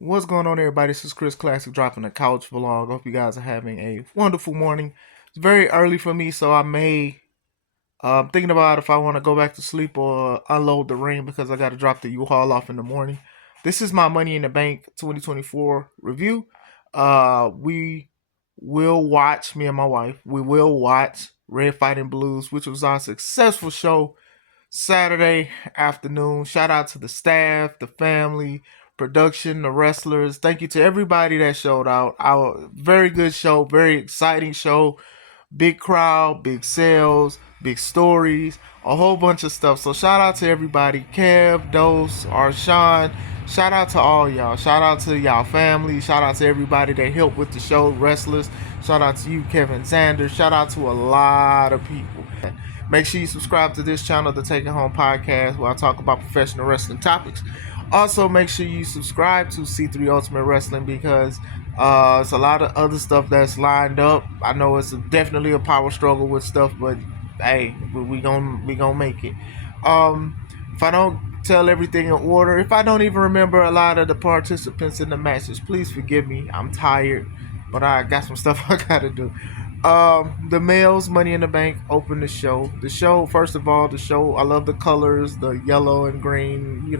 What's going on, everybody? This is Chris Classic dropping a couch vlog. Hope you guys are having a wonderful morning. It's very early for me, so I may thinking about if I want to go back to sleep or unload the ring because I got to drop the U-Haul off in the morning. This is my Money in the Bank 2024 review. We will watch, me and my wife, we will watch Red Fighting Blues, which was our successful show Saturday afternoon. Shout out to the staff, the family, production, the wrestlers. Thank you to everybody that showed out. Our very good show, very exciting show. Big crowd, big sales, big stories, a whole bunch of stuff. So shout out to everybody. Kev, Dose, Arshawn. Shout out to all y'all. Shout out to y'all family. Shout out to everybody that helped with the show, wrestlers. Shout out to you, Kevin Sanders. Shout out to a lot of people. Make sure you subscribe to this channel, the Take It Home Podcast, where I talk about professional wrestling topics. Also, make sure you subscribe to C3 Ultimate Wrestling because it's a lot of other stuff that's lined up. I know it's definitely a power struggle with stuff, but hey, we gonna make it. If I don't tell everything in order, if I don't even remember a lot of the participants in the matches, please forgive me. I'm tired, but I got some stuff I gotta do. The males, Money in the Bank, opened the show. The show, first of all, I love the colors, the yellow and green.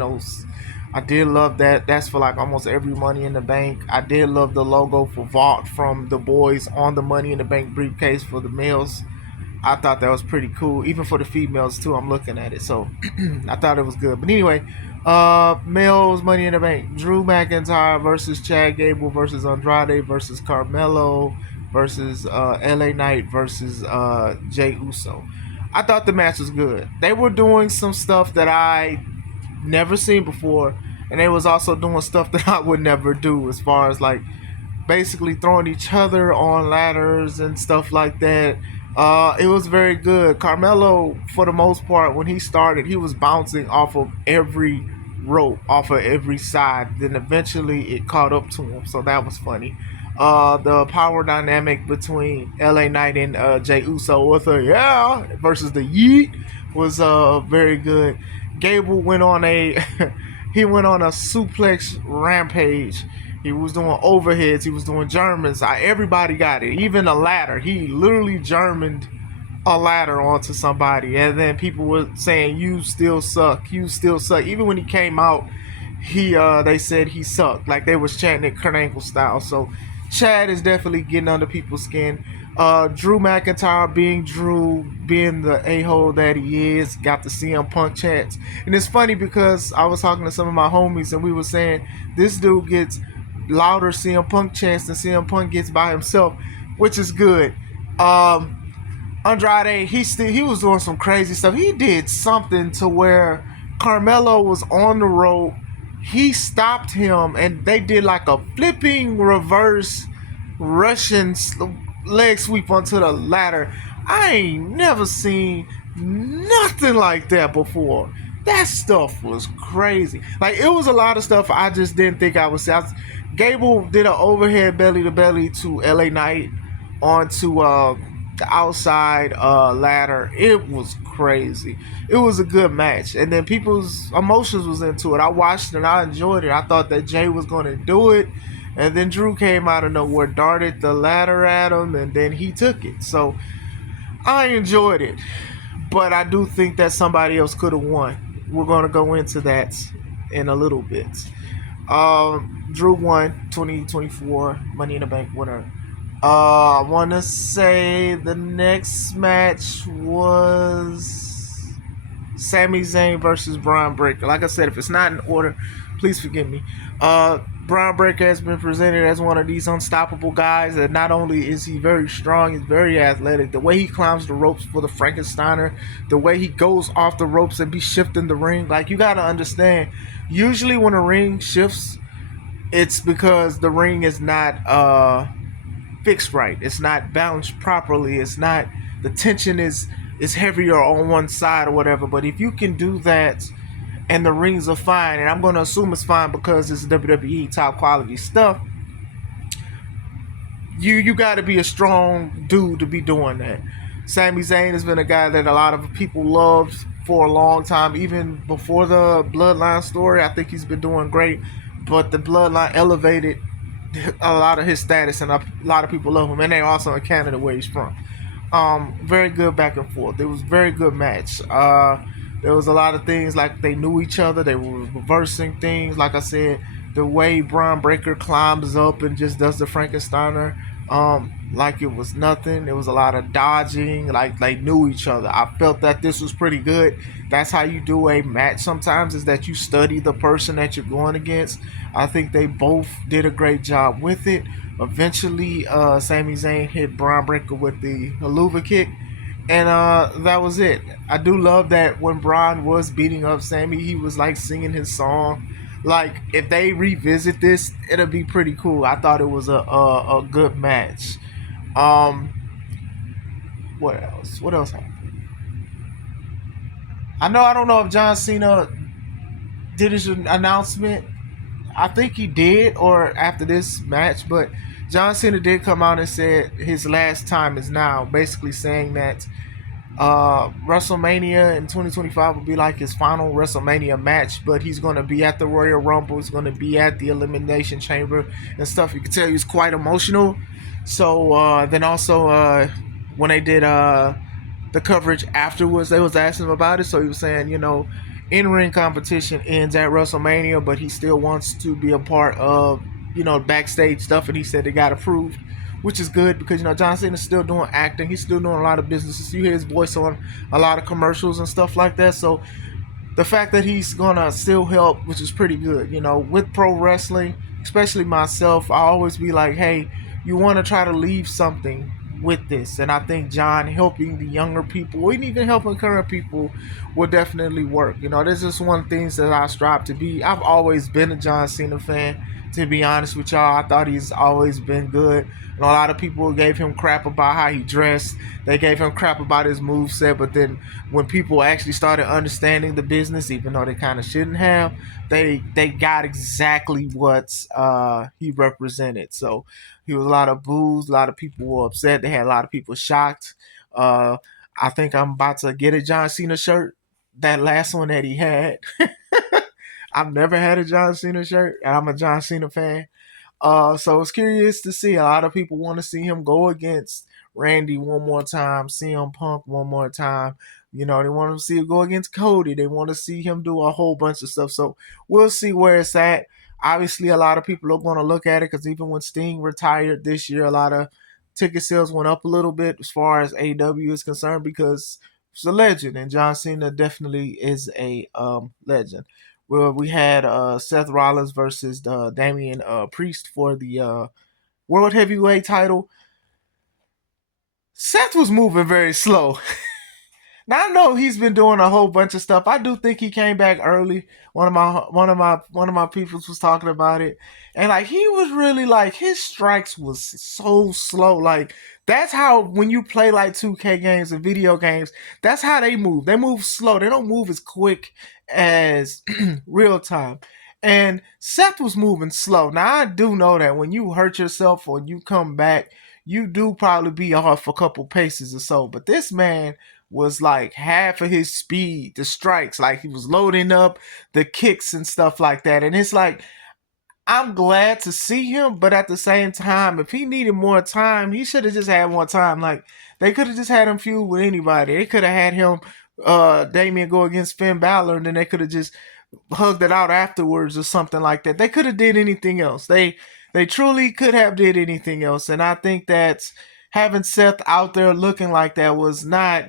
I did love that. That's for like almost every Money in the Bank. I did love the logo for Vault from the boys on the Money in the Bank briefcase for the males. I thought that was pretty cool, even for the females too. I'm looking at it, so I thought it was good. But anyway, males Money in the Bank: Drew McIntyre versus Chad Gable versus Andrade versus Carmelo versus LA Knight versus Jey Uso. I thought the match was good. They were doing some stuff that I never seen before, and they was also doing stuff that I would never do, as far as like basically throwing each other on ladders and stuff like that. It was very good. Carmelo, for the most part, when he started, he was bouncing off of every rope, off of every side. Then eventually it caught up to him, so that was funny. The power dynamic between LA Knight and Jey Uso with a yeah versus the yeet was very good. Gable went on a he went on a suplex rampage. He was doing overheads. He was doing Germans. Everybody got it. Even a ladder. He literally Germaned a ladder onto somebody, and then people were saying, "You still suck. You still suck." Even when he came out, they said he sucked. Like they was chanting it Kurt Angle style. So Chad is definitely getting under people's skin. Drew McIntyre being Drew, being the a-hole that he is, got the CM Punk chants. And it's funny because I was talking to some of my homies and we were saying this dude gets louder CM Punk chants than CM Punk gets by himself, which is good. Andrade, he was doing some crazy stuff. He did something to where Carmelo was on the rope. He stopped him, and they did like a flipping reverse Russian leg sweep onto the ladder. I ain't never seen nothing like that before. That stuff was crazy. Like, it was a lot of stuff I just didn't think I would see. Gable did an overhead belly to belly to LA Knight onto the outside ladder. It was crazy. It was a good match, and then people's emotions was into it. I watched it and I enjoyed it. I thought that Jay was going to do it, and then Drew came out of nowhere, darted the ladder at him, and then he took it. So I enjoyed it, but I do think that somebody else could have won. We're going to go into that in a little bit. Drew won 2024 Money in the Bank winner. I want to say the next match was Sami Zayn versus Braun Breaker. Like I said, if it's not in order, please forgive me. Braun Breaker has been presented as one of these unstoppable guys that not only is he very strong, he's very athletic. The way he climbs the ropes for the Frankensteiner, the way he goes off the ropes and be shifting the ring. Like, you got to understand, usually when a ring shifts, it's because the ring is not fixed right. It's not balanced properly. It's not, the tension is heavier on one side or whatever. But if you can do that and the rings are fine, and I'm going to assume it's fine because it's WWE top quality stuff, you got to be a strong dude to be doing that. Sami Zayn has been a guy that a lot of people loved for a long time, even before the Bloodline story. I think he's been doing great. but the bloodline elevated a lot of his status, and a lot of people love him. And they also in Canada where he's from. Very good back and forth. It was a very good match. There was a lot of things like they knew each other. They were reversing things. Like I said, the way Braun Breaker climbs up and just does the Frankensteiner, like it was nothing. It was a lot of dodging. Like they knew each other. I felt that this was pretty good. That's how you do a match. Sometimes is that you study the person that you're going against. I think they both did a great job with it. Eventually, Sami Zayn hit Braun Breaker with the Helluva Kick, and that was it. I do love that when Braun was beating up Sami, he was like singing his song. Like if they revisit this, it'll be pretty cool. I thought it was a good match. Um, what else? What else happened? I don't know if John Cena did his announcement. I think he did, or after this match, but John Cena did come out and said his last time is now, basically saying that WrestleMania in 2025 will be like his final WrestleMania match, but he's going to be at the Royal Rumble, he's going to be at the Elimination Chamber and stuff. You can tell he's quite emotional. So then also when they did the coverage afterwards, they was asking him about it. So he was saying, in-ring competition ends at WrestleMania, but he still wants to be a part of, backstage stuff. And he said it got approved, which is good because, John Cena's still doing acting. He's still doing a lot of businesses. You hear his voice on a lot of commercials and stuff like that. So the fact that he's gonna still help, which is pretty good, with pro wrestling, especially myself, I always be like, hey, you want to try to leave something with this, and I think John helping the younger people, and even helping current people, will definitely work. This is one of the things that I strive to be. I've always been a John Cena fan. To be honest with y'all, I thought he's always been good. And a lot of people gave him crap about how he dressed. They gave him crap about his moveset. But then when people actually started understanding the business, even though they kind of shouldn't have, they got exactly what he represented. So he was a lot of boos. A lot of people were upset. They had a lot of people shocked. I think I'm about to get a John Cena shirt. That last one that he had. I've never had a John Cena shirt, and I'm a John Cena fan. So it's curious to see. A lot of people want to see him go against Randy one more time, CM Punk one more time. They want to see him go against Cody. They want to see him do a whole bunch of stuff. So we'll see where it's at. Obviously, a lot of people are going to look at it because even when Sting retired this year, a lot of ticket sales went up a little bit as far as AEW is concerned because it's a legend, and John Cena definitely is a legend. Well, we had Seth Rollins versus Damian Priest for the World Heavyweight title. Seth was moving very slow. Now I know he's been doing a whole bunch of stuff. I do think he came back early. One of my peoples was talking about it, and like he was really like his strikes was so slow. Like that's how when you play like 2K games and video games, that's how they move. They move slow. They don't move as quick as real time. And Seth was moving slow. Now I do know that when you hurt yourself or you come back, you do probably be off a couple paces or so. But this man was like half of his speed, the strikes, like he was loading up the kicks and stuff like that. And it's like, I'm glad to see him, but at the same time, if he needed more time, he should have just had more time. Like, they could have just had him feud with anybody. They could have had him, Damien go against Finn Balor, and then they could have just hugged it out afterwards or something like that. They could have did anything else. They truly could have did anything else. And I think that having Seth out there looking like that was not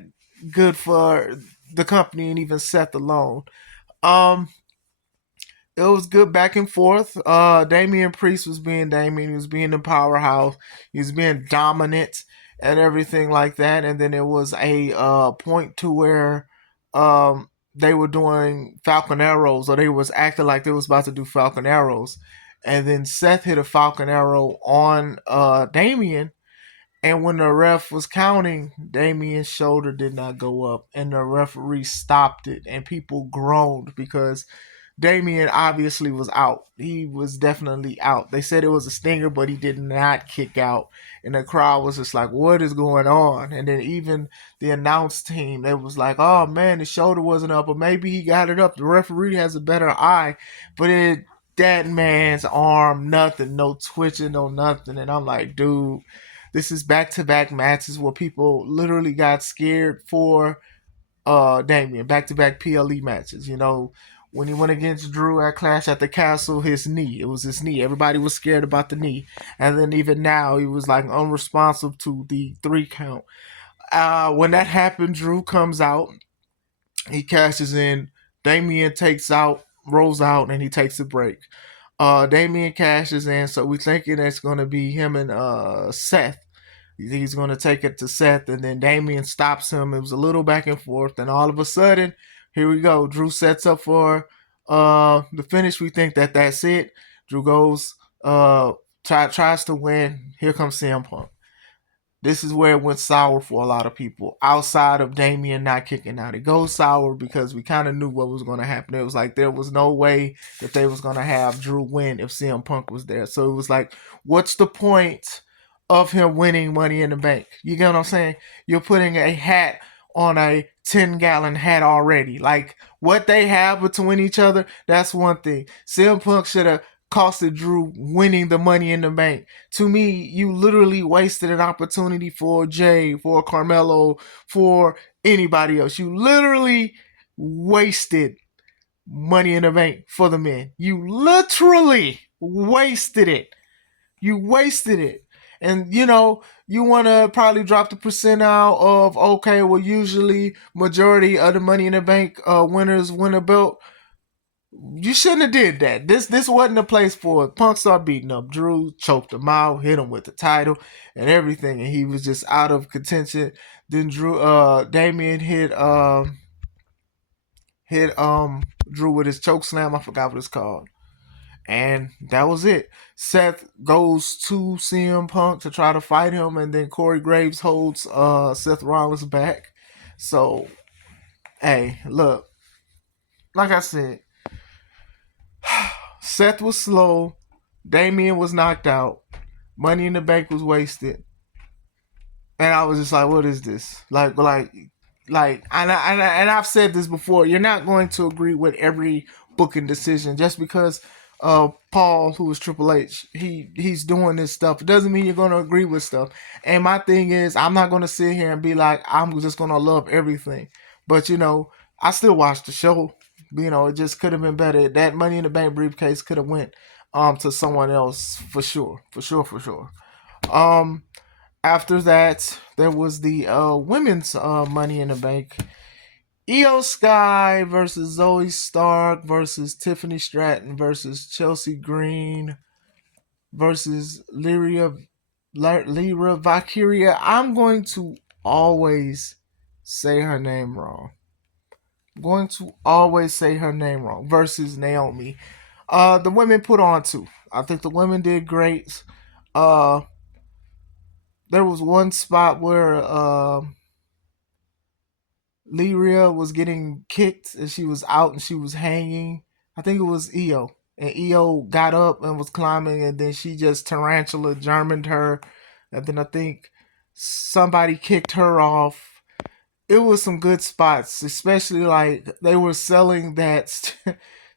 good for the company and even Seth alone. Um, it was good back and forth. Damian Priest was being Damian. He was being the powerhouse. He was being dominant and everything like that. And then there was a point to where they were doing Falcon Arrows, or they was acting like they was about to do Falcon Arrows. And then Seth hit a Falcon Arrow on Damian, and when the ref was counting, Damien's shoulder did not go up, and the referee stopped it, and people groaned because Damien obviously was out. He was definitely out. They said it was a stinger, but he did not kick out, and the crowd was just like, "What is going on?" And then even the announce team, they was like, "Oh man, his shoulder wasn't up, or maybe he got it up." The referee has a better eye, but that man's arm, nothing, no twitching, no nothing. And I'm like, dude, this is back-to-back matches where people literally got scared for Damian. Back-to-back PLE matches. You know, when he went against Drew at Clash at the Castle, his knee. It was his knee. Everybody was scared about the knee. And then even now, he was like unresponsive to the 3 count. When that happened, Drew comes out. He cashes in. Damian rolls out, and he takes a break. Damian cashes in, so we're thinking it's going to be him and Seth. He's going to take it to Seth, and then Damian stops him. It was a little back and forth, and all of a sudden, here we go. Drew sets up for the finish. We think that that's it. Drew goes, tries to win. Here comes CM Punk. This is where it went sour for a lot of people. Outside of Damian not kicking out, it goes sour because we kind of knew what was going to happen. It was like there was no way that they was going to have Drew win if CM Punk was there. So it was like, what's the point of him winning Money in the Bank? You get what I'm saying? You're putting a hat on a 10-gallon hat already. Like, what they have between each other, that's one thing. CM Punk should have costed Drew winning the Money in the Bank. To me, you literally wasted an opportunity for Jay, for Carmelo, for anybody else. You literally wasted Money in the Bank for the men. You literally wasted it. You wasted it. And, you know, you want to probably drop the percentile of, okay, well, usually majority of the Money in the Bank winners win a belt. You shouldn't have did that. This wasn't a place for it. Punk started beating up Drew, choked him out, hit him with the title and everything, and he was just out of contention. Then Damian hit Drew with his choke slam. I forgot what it's called. And that was it. Seth goes to CM Punk to try to fight him, and then Corey Graves holds Seth Rollins back. So, hey, look, like I said, Seth was slow. Damian was knocked out. Money in the Bank was wasted. And I was just like, what is this? Like, and I've said this before. You're not going to agree with every booking decision just because Paul, who is Triple H, he's doing this stuff. It doesn't mean you're going to agree with stuff. And my thing is, I'm not going to sit here and be like, I'm just going to love everything. But, you know, I still watch the show. You know, it just could have been better. That Money in the Bank briefcase could have went to someone else for sure. After that, there was the women's Money in the Bank. Io Sky versus Zoe Stark versus Tiffany Stratton versus Chelsea Green versus Lyra Valkyria. I'm going to always say her name wrong. Versus Naomi. The women put on too. I think the women did great. There was one spot where Lyria was getting kicked and she was out and she was hanging. I think it was Io. And Io got up and was climbing, and then she just tarantula Germaned her. And then I think somebody kicked her off. It was some good spots, especially like they were selling that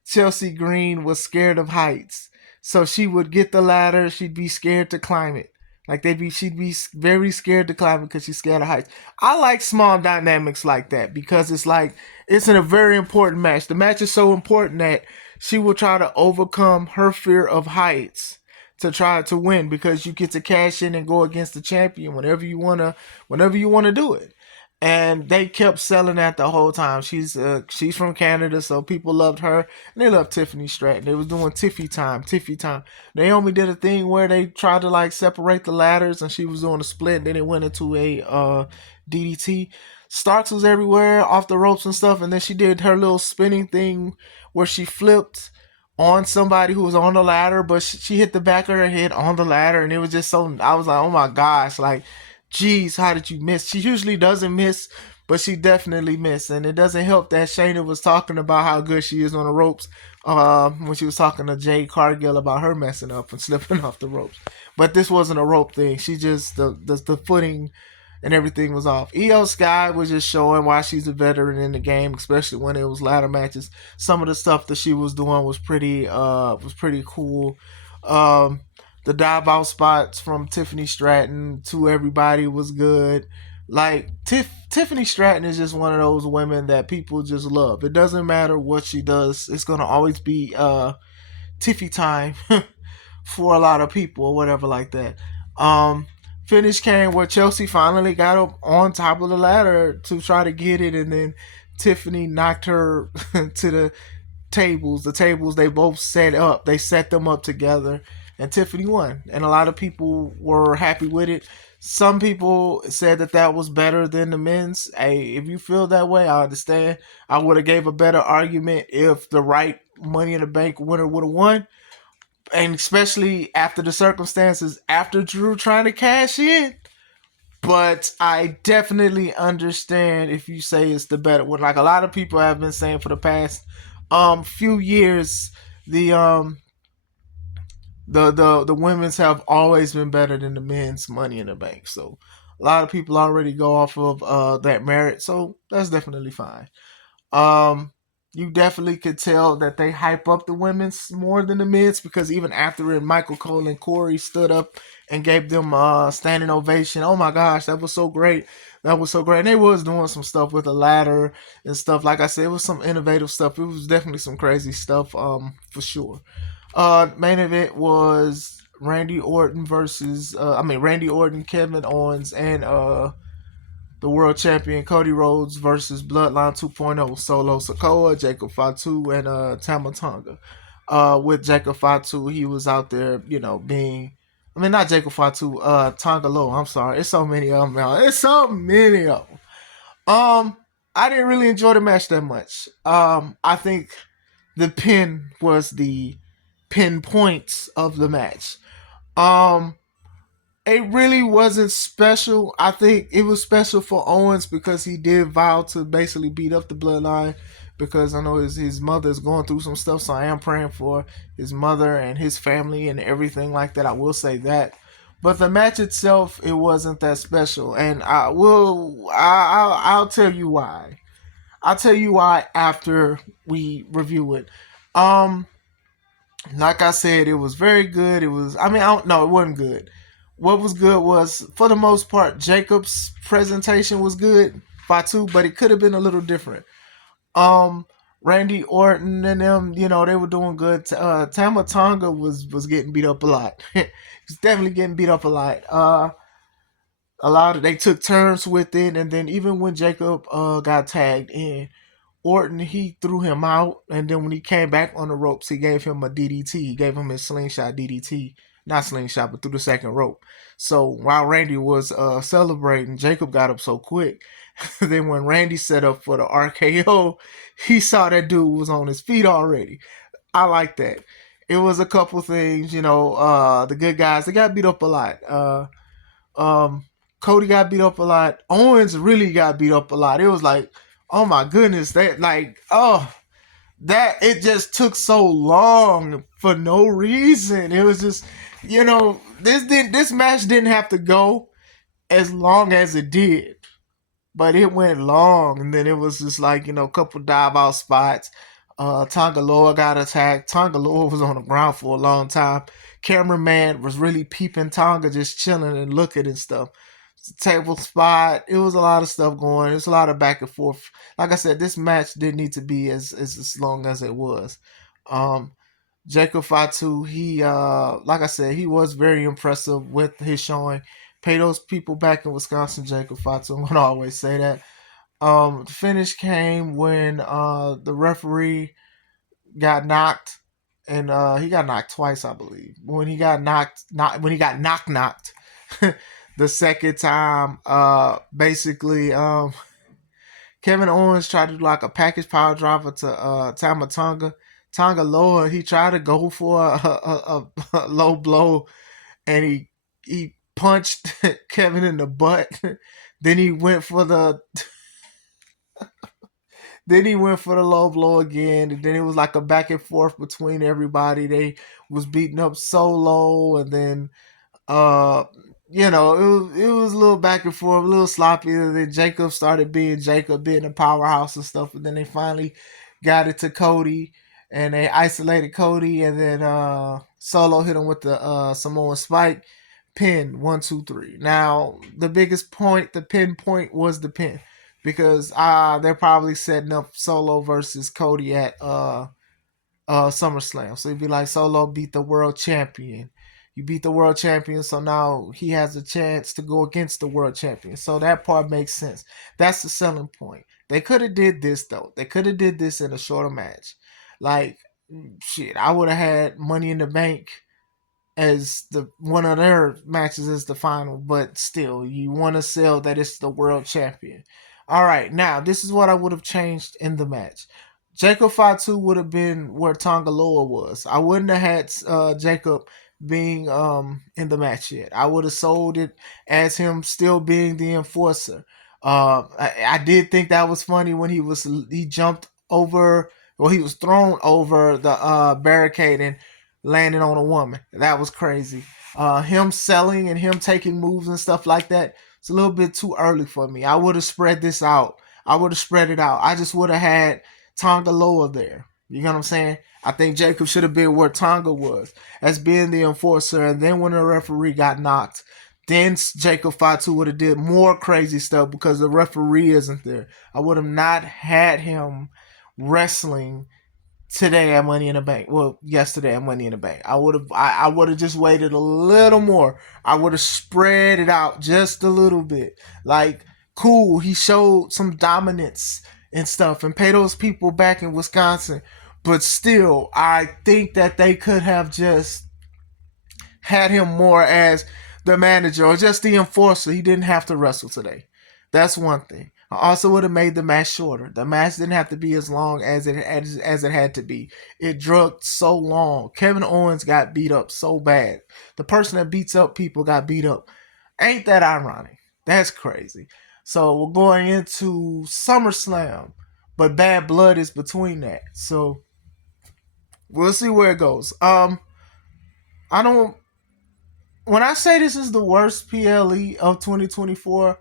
Chelsea Green was scared of heights. So she would get the ladder, she'd be scared to climb it. Like she'd be very scared to climb it because she's scared of heights. I like small dynamics like that because it's like it's in a very important match. The match is so important that she will try to overcome her fear of heights to try to win because you get to cash in and go against the champion whenever you wanna do it. And they kept selling that the whole time. She's from Canada, so people loved her. And they loved Tiffany Stratton. They was doing Tiffy time. Naomi did a thing where they tried to like separate the ladders, and she was doing a split. And then it went into a DDT. Starks was everywhere, off the ropes and stuff. And then she did her little spinning thing where she flipped on somebody who was on the ladder, but she hit the back of her head on the ladder. And it was just so, I was like, oh my gosh, like, geez, how did you miss? She usually doesn't miss, but she definitely missed. And it doesn't help that Shayna was talking about how good she is on the ropes when she was talking to Jade Cargill about her messing up and slipping off the ropes. But this wasn't a rope thing. She just, the footing, and everything was off. Io Sky was just showing why she's a veteran in the game, especially when it was ladder matches. Some of the stuff that she was doing was pretty cool. Um, the dive out spots from Tiffany Stratton to everybody was good. Like Tiffany Stratton is just one of those women that people just love. It doesn't matter what she does; it's gonna always be Tiffy time for a lot of people or whatever like that. Um, Finish came where Chelsea finally got up on top of the ladder to try to get it, and then Tiffany knocked her to the tables. The tables they both set up. They set them up together, and Tiffany won. And a lot of people were happy with it. Some people said that that was better than the men's. Hey, if you feel that way, I understand. I would have gave a better argument if the right Money in the Bank winner would have won, and especially after the circumstances after Drew trying to cash in. But I definitely understand if you say it's the better one. Like a lot of people have been saying for the past few years, the the women's have always been better than the men's Money in the Bank. So a lot of people already go off of that merit. So that's definitely fine. Um, you definitely could tell that they hype up the women's more than the men's, because even after it, Michael Cole and Corey stood up and gave them a standing ovation. Oh my gosh, that was so great. That was so great. And they was doing some stuff with the ladder and stuff. Like I said, it was some innovative stuff. It was definitely some crazy stuff, for sure. Main event was Randy Orton, Kevin Owens, and the world champion Cody Rhodes versus Bloodline 2.0, Solo Sikoa, Jacob Fatu, and Tama Tonga. With Jacob Fatu, he was out there, not Jacob Fatu, Tonga Low. I'm sorry, it's so many of them now. It's so many of them. I didn't really enjoy the match that much. I think the pin was the pinpoints of the match. Um, it really wasn't special. I think it was special for Owens because he did vow to basically beat up the Bloodline, because I know his mother's going through some stuff, so I am praying for his mother and his family and everything like that. I will say that. But the match itself, it wasn't that special, and I'll tell you why. I'll tell you why after we review it. Um, like I said, it was very good. It was, I don't know, it wasn't good. What was good was, for the most part, Jacob's presentation was good, Fatu, but it could have been a little different. Um, Randy Orton and them, they were doing good. Tama Tonga was getting beat up a lot. He's definitely getting beat up a lot. A lot of they took turns with it, and then even when Jacob got tagged in, Orton, he threw him out, and then when he came back on the ropes, he gave him a DDT. He gave him his slingshot DDT, not slingshot, but through the second rope. So while Randy was celebrating, Jacob got up so quick. Then when Randy set up for the RKO, he saw that dude was on his feet already. I like that. It was a couple things, the good guys, they got beat up a lot. Um, Cody got beat up a lot. Owens really got beat up a lot. It was like, oh my goodness, that it just took so long for no reason. It was just, this match didn't have to go as long as it did, but it went long, and then it was just like, a couple dive out spots. Tonga Loa got attacked. Tonga Loa was on the ground for a long time. Cameraman was really peeping Tonga, just chilling and looking and stuff. Table spot. It was a lot of stuff going. It's a lot of back and forth. Like I said, this match didn't need to be as long as it was. Um, Jacob Fatu, he like I said, he was very impressive with his showing. Pay those people back in Wisconsin, Jacob Fatu. I'm gonna always say that. The finish came when the referee got knocked, and he got knocked twice, I believe. When he got knocked, the second time, basically, Kevin Owens tried to do like a package power driver to Tama Tonga. Tonga Loa, he tried to go for a low blow, and he punched Kevin in the butt. Then he went for the low blow again, and then it was like a back and forth between everybody. They was beating up Solo, and then uh it was a little back and forth, a little sloppy. And then Jacob started being Jacob, being a powerhouse and stuff. And then they finally got it to Cody, and they isolated Cody, and then Solo hit him with the Samoan Spike pin 1, 2, 3. Now the biggest point, the pin point, was the pin because they're probably setting up Solo versus Cody at SummerSlam. So it'd be like Solo beat the world champion. You beat the world champion, so now he has a chance to go against the world champion. So that part makes sense. That's the selling point. They could have did this though. They could have did this in a shorter match. Like shit, I would have had Money in the Bank as the one of their matches as the final, but still, you want to sell that it's the world champion. All right, now this is what I would have changed in the match. Jacob Fatu would have been where Tonga Loa was. I wouldn't have had Jacob being in the match yet. I would have sold it as him still being the enforcer. I did think that was funny when he jumped over, or he was thrown over the barricade and landing on a woman. That was crazy. Him selling and him taking moves and stuff like that, it's a little bit too early for me. I would have spread this out. I would have spread it out. I just would have had Tonga Loa there. You know what I'm saying? I think Jacob should have been where Tonga was as being the enforcer, and then when the referee got knocked, then Jacob Fatu would have did more crazy stuff because the referee isn't there. I would have not had him wrestling today at Money in the Bank. Well, yesterday at Money in the Bank. I would have just waited a little more. I would have spread it out just a little bit. Like, cool, he showed some dominance and stuff and pay those people back in Wisconsin. But still, I think that they could have just had him more as the manager or just the enforcer. He didn't have to wrestle today. That's one thing. I also would have made the match shorter. The match didn't have to be as long as it had to be. It drugged so long. Kevin Owens got beat up so bad. The person that beats up people got beat up. Ain't that ironic? That's crazy. So we're going into SummerSlam, but Bad Blood is between that. So we'll see where it goes. I don't. When I say this is the worst PLE of 2024,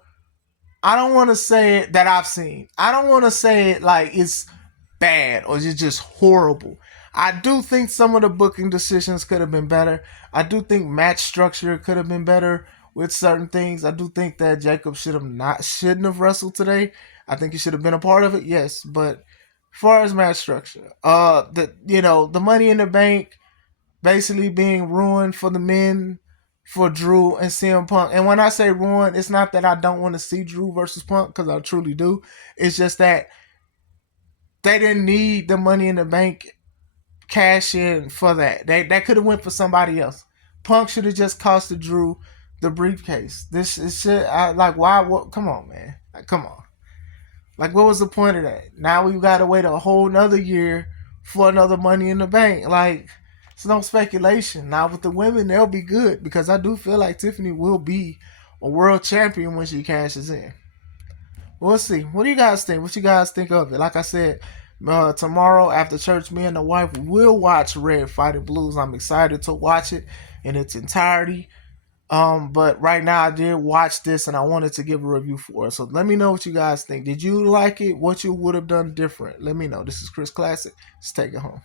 I don't want to say it that I've seen. I don't want to say it like it's bad or it's just horrible. I do think some of the booking decisions could have been better. I do think match structure could have been better with certain things. I do think that Jacob shouldn't have wrestled today. I think he should have been a part of it, yes. But as far as match structure, the Money in the Bank basically being ruined for the men for Drew and CM Punk. And when I say ruined, it's not that I don't want to see Drew versus Punk, because I truly do. It's just that they didn't need the Money in the Bank cash in for that. That could have went for somebody else. Punk should have just costed Drew the briefcase. This is shit. Why? What? Come on, man. Come on. Like, what was the point of that? Now we've got to wait a whole nother year for another Money in the Bank. Like, it's no speculation. Now with the women, they'll be good because I do feel like Tiffany will be a world champion when she cashes in. We'll see. What do you guys think? What you guys think of it? Like I said, tomorrow after church, me and the wife will watch Red Fighting Blues. I'm excited to watch it in its entirety. But right now I did watch this and I wanted to give a review for it. So let me know what you guys think. Did you like it? What you would have done different? Let me know. This is Chris Classic. Let's take it home.